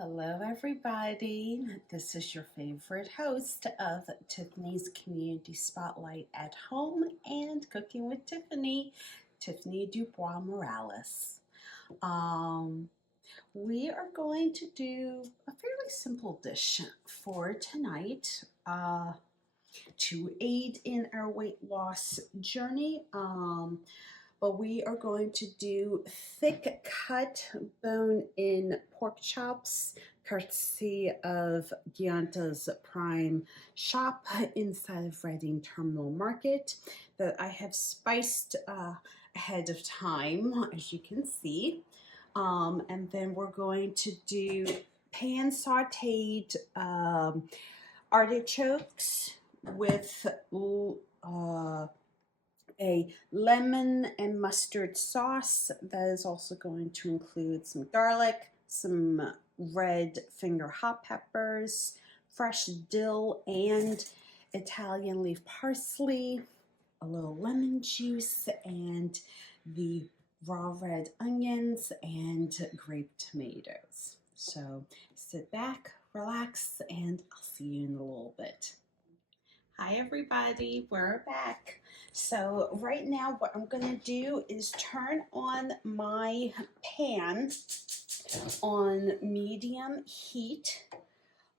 Hello, everybody. This is your favorite host of Tiffany's Community Spotlight at Home and Cooking with Tiffany, Tiffany DuBois-Morales. Um, we are going to do a fairly simple dish for tonight to aid in our weight loss journey. But we are going to do thick cut bone-in pork chops, courtesy of Gianta's Prime shop inside of Reading Terminal Market, that I have spiced ahead of time, as you can see. And then we're going to do pan sauteed artichokes with a lemon and mustard sauce that is also going to include some garlic, some red finger hot peppers, fresh dill and Italian leaf parsley, a little lemon juice, and the raw red onions and grape tomatoes. So sit back, relax, and I'll see you in a little bit. Hi everybody, we're back. So right now what I'm going to do is turn on my pan on medium heat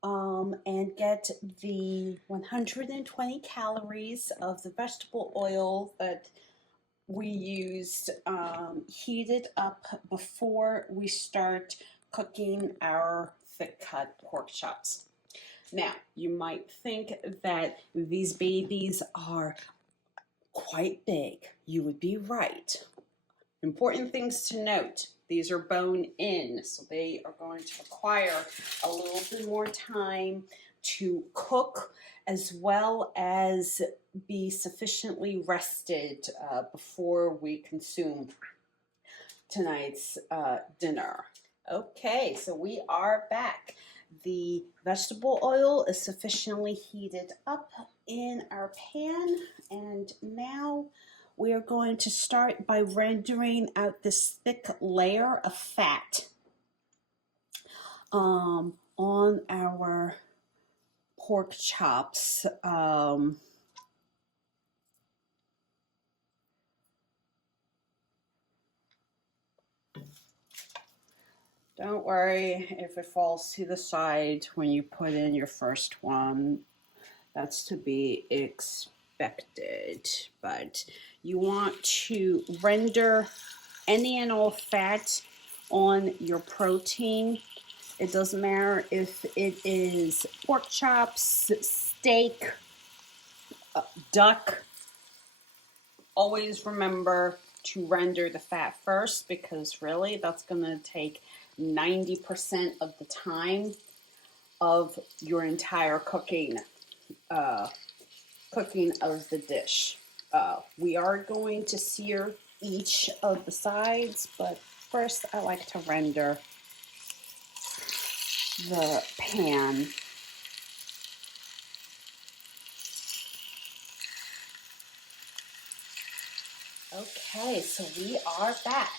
and get the 120 calories of the vegetable oil that we used heated up before we start cooking our thick cut pork chops. Now, you might think that these babies are quite big. You would be right. Important things to note. These are bone-in, so they are going to require a little bit more time to cook, as well as be sufficiently rested before we consume tonight's dinner. Okay, so we are back. The vegetable oil is sufficiently heated up in our pan, and now we are going to start by rendering out this thick layer of fat on our pork chops. Don't worry if it falls to the side when you put in your first one. That's to be expected. But you want to render any and all fat on your protein. It doesn't matter if it is pork chops, steak, duck. Always remember to render the fat first, because really that's going to take 90% of the time of your entire cooking of the dish. We are going to sear each of the sides, but first I like to render the pan. Okay, so we are back.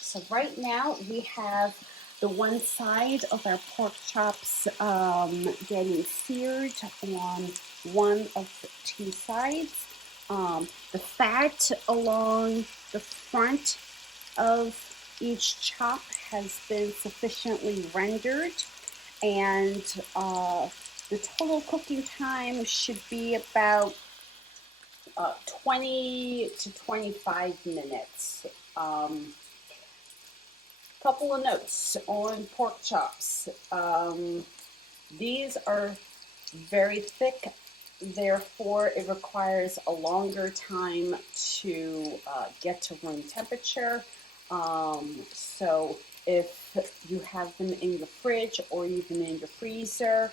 So right now we have the one side of our pork chops getting seared on one of the two sides. The fat along the front of each chop has been sufficiently rendered, and the total cooking time should be about 20 to 25 minutes. Couple of notes on pork chops. These are very thick, therefore it requires a longer time to get to room temperature. So if you have them in the fridge or even in your freezer,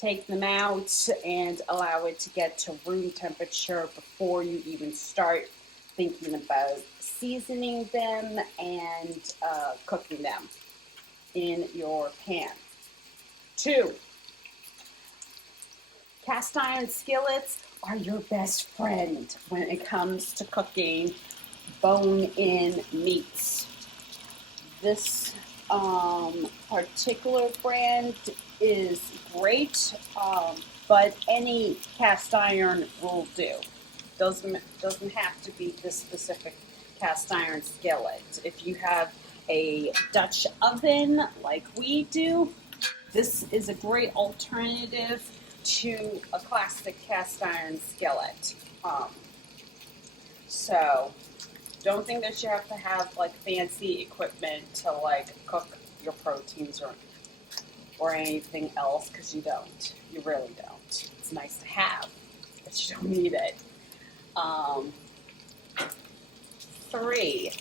take them out and allow it to get to room temperature before you even start thinking about seasoning them and cooking them in your pan. 2, cast iron skillets are your best friend when it comes to cooking bone-in meats. This particular brand is great, but any cast iron will do. Doesn't have to be this specific cast iron skillet. If you have a Dutch oven like we do, this is a great alternative to a classic cast iron skillet. So don't think that you have to have like fancy equipment to like cook your proteins or anything else, because you don't. You really don't. It's nice to have, but you don't need it. 3.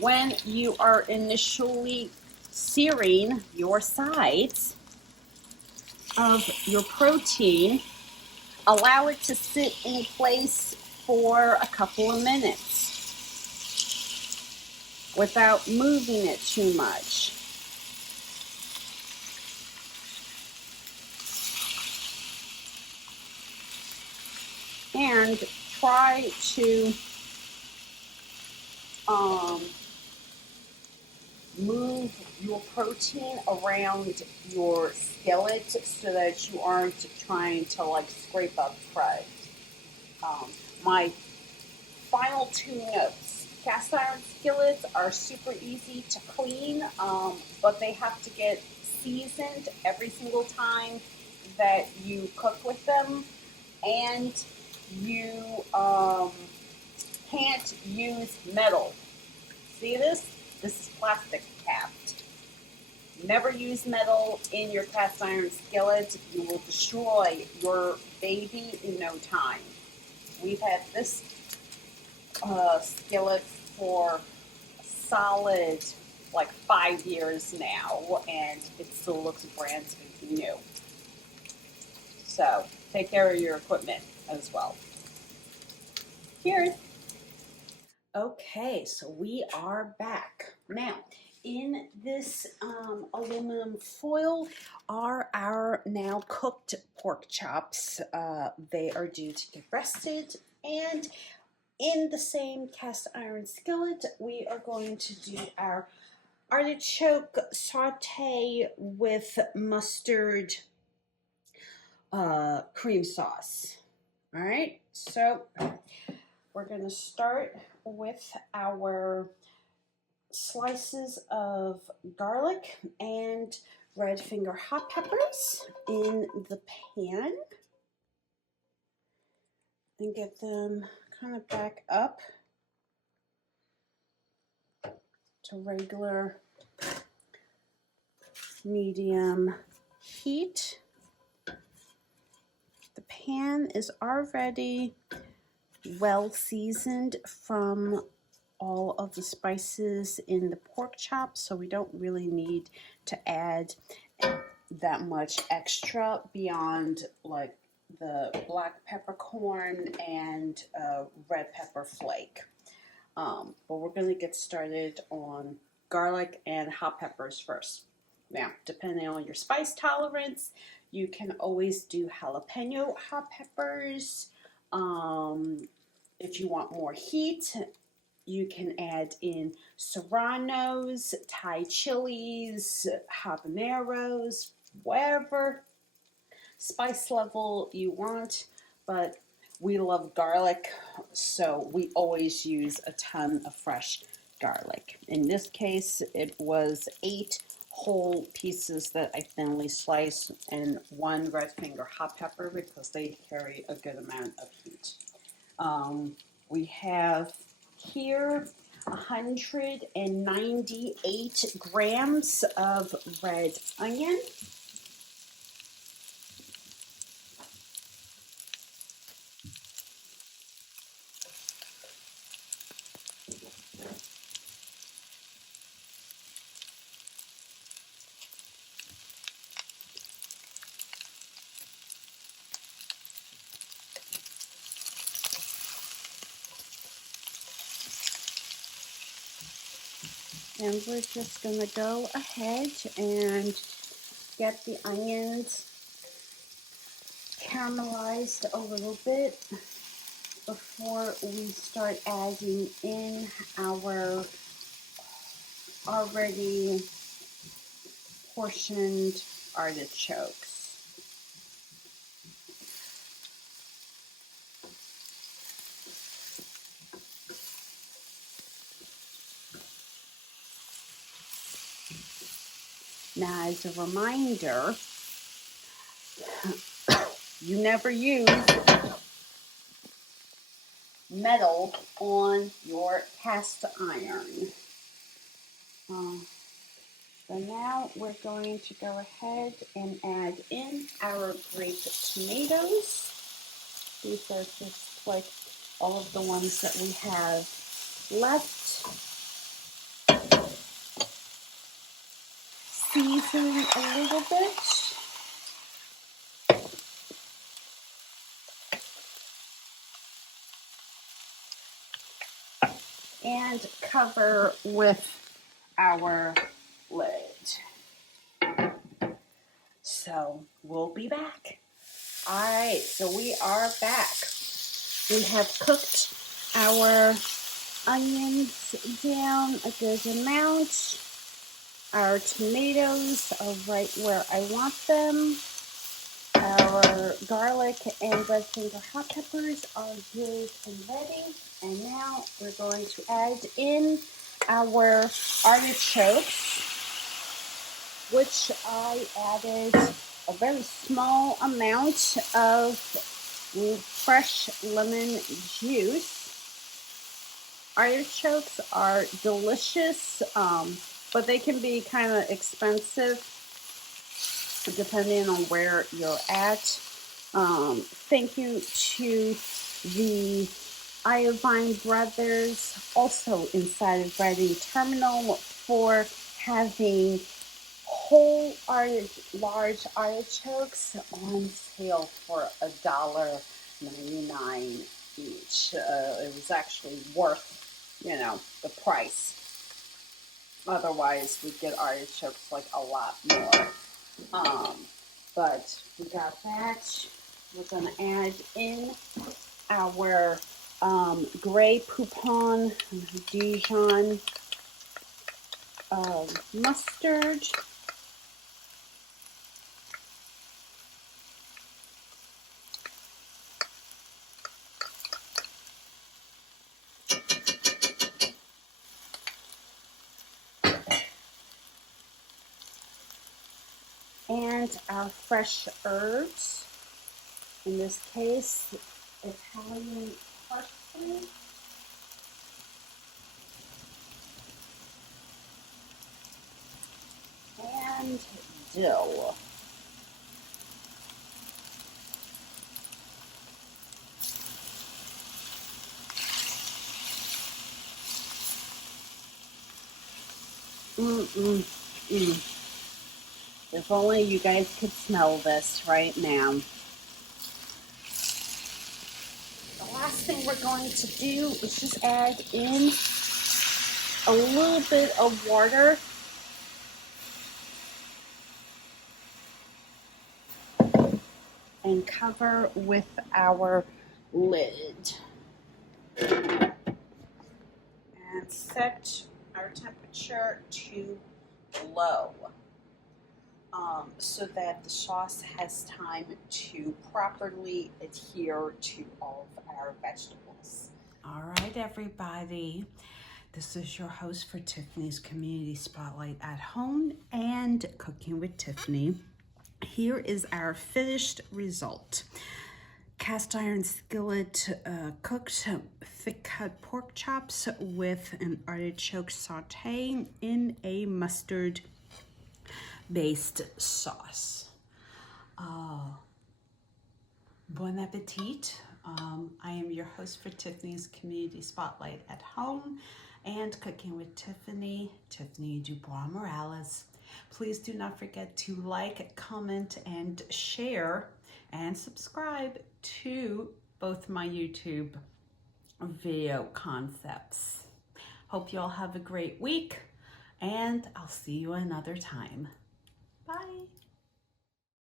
When you are initially searing your sides of your protein, allow it to sit in place for a couple of minutes without moving it too much. And try to move your protein around your skillet so that you aren't trying to like scrape up crud. My final 2 notes. Cast iron skillets are super easy to clean, but they have to get seasoned every single time that you cook with them, and you can't use metal. See this? This is plastic capped. Never use metal in your cast iron skillet. You will destroy your baby in no time. We've had this skillet for solid like 5 years now, and it still looks brand spanking new. So take care of your equipment as well. Cheers. Okay, so we are back. Now, in this aluminum foil are our now cooked pork chops. They are due to get rested, and in the same cast iron skillet, we are going to do our artichoke saute with mustard cream sauce. All right, so we're going to start with our slices of garlic and red finger hot peppers in the pan, and get them kind of back up to regular medium heat. The pan is already well seasoned from all of the spices in the pork chop, so we don't really need to add that much extra beyond like the black peppercorn and red pepper flake. But we're going to get started on garlic and hot peppers first. Now, depending on your spice tolerance, you can always do jalapeno hot peppers. If you want more heat, you can add in serranos, Thai chilies, habaneros, whatever spice level you want, but we love garlic, so we always use a ton of fresh garlic. In this case, it was 8 whole pieces that I thinly sliced, and 1 red finger hot pepper because they carry a good amount of heat. We have here 198 grams of red onion. And we're just going to go ahead and get the onions caramelized a little bit before we start adding in our already portioned artichokes. Now, as a reminder, you never use metal on your cast iron. So now we're going to go ahead and add in our grape tomatoes. These are just like all of the ones that we have left. Season a little bit. And cover with our lid. So we'll be back. All right, so we are back. We have cooked our onions down a good amount. Our tomatoes are right where I want them. Our garlic and red finger hot peppers are good and ready. And now we're going to add in our artichokes, which I added a very small amount of fresh lemon juice. Artichokes are delicious, but they can be kind of expensive depending on where you're at. Thank you to the Iovine brothers, also inside of Reading Terminal, for having whole large artichokes on sale for $1.99 each. It was actually worth, the price. Otherwise, we'd get artichokes like a lot more. But we got that. We're going to add in our Grey Poupon Dijon mustard. And our fresh herbs, in this case, Italian parsley. And dill. If only you guys could smell this right now. The last thing we're going to do is just add in a little bit of water. And cover with our lid. And set our temperature to low. So that the sauce has time to properly adhere to all of our vegetables. All right, everybody. This is your host for Tiffany's Community Spotlight at Home and Cooking with Tiffany. Here is our finished result. Cast iron skillet cooked thick cut pork chops with an artichoke saute in a mustard based sauce. Bon appetit. I am your host for Tiffany's Community Spotlight at Home and Cooking with Tiffany, Tiffany DuBois-Morales. Please do not forget to like, comment, and share and subscribe to both my YouTube video concepts. Hope you all have a great week, and I'll see you another time. Bye.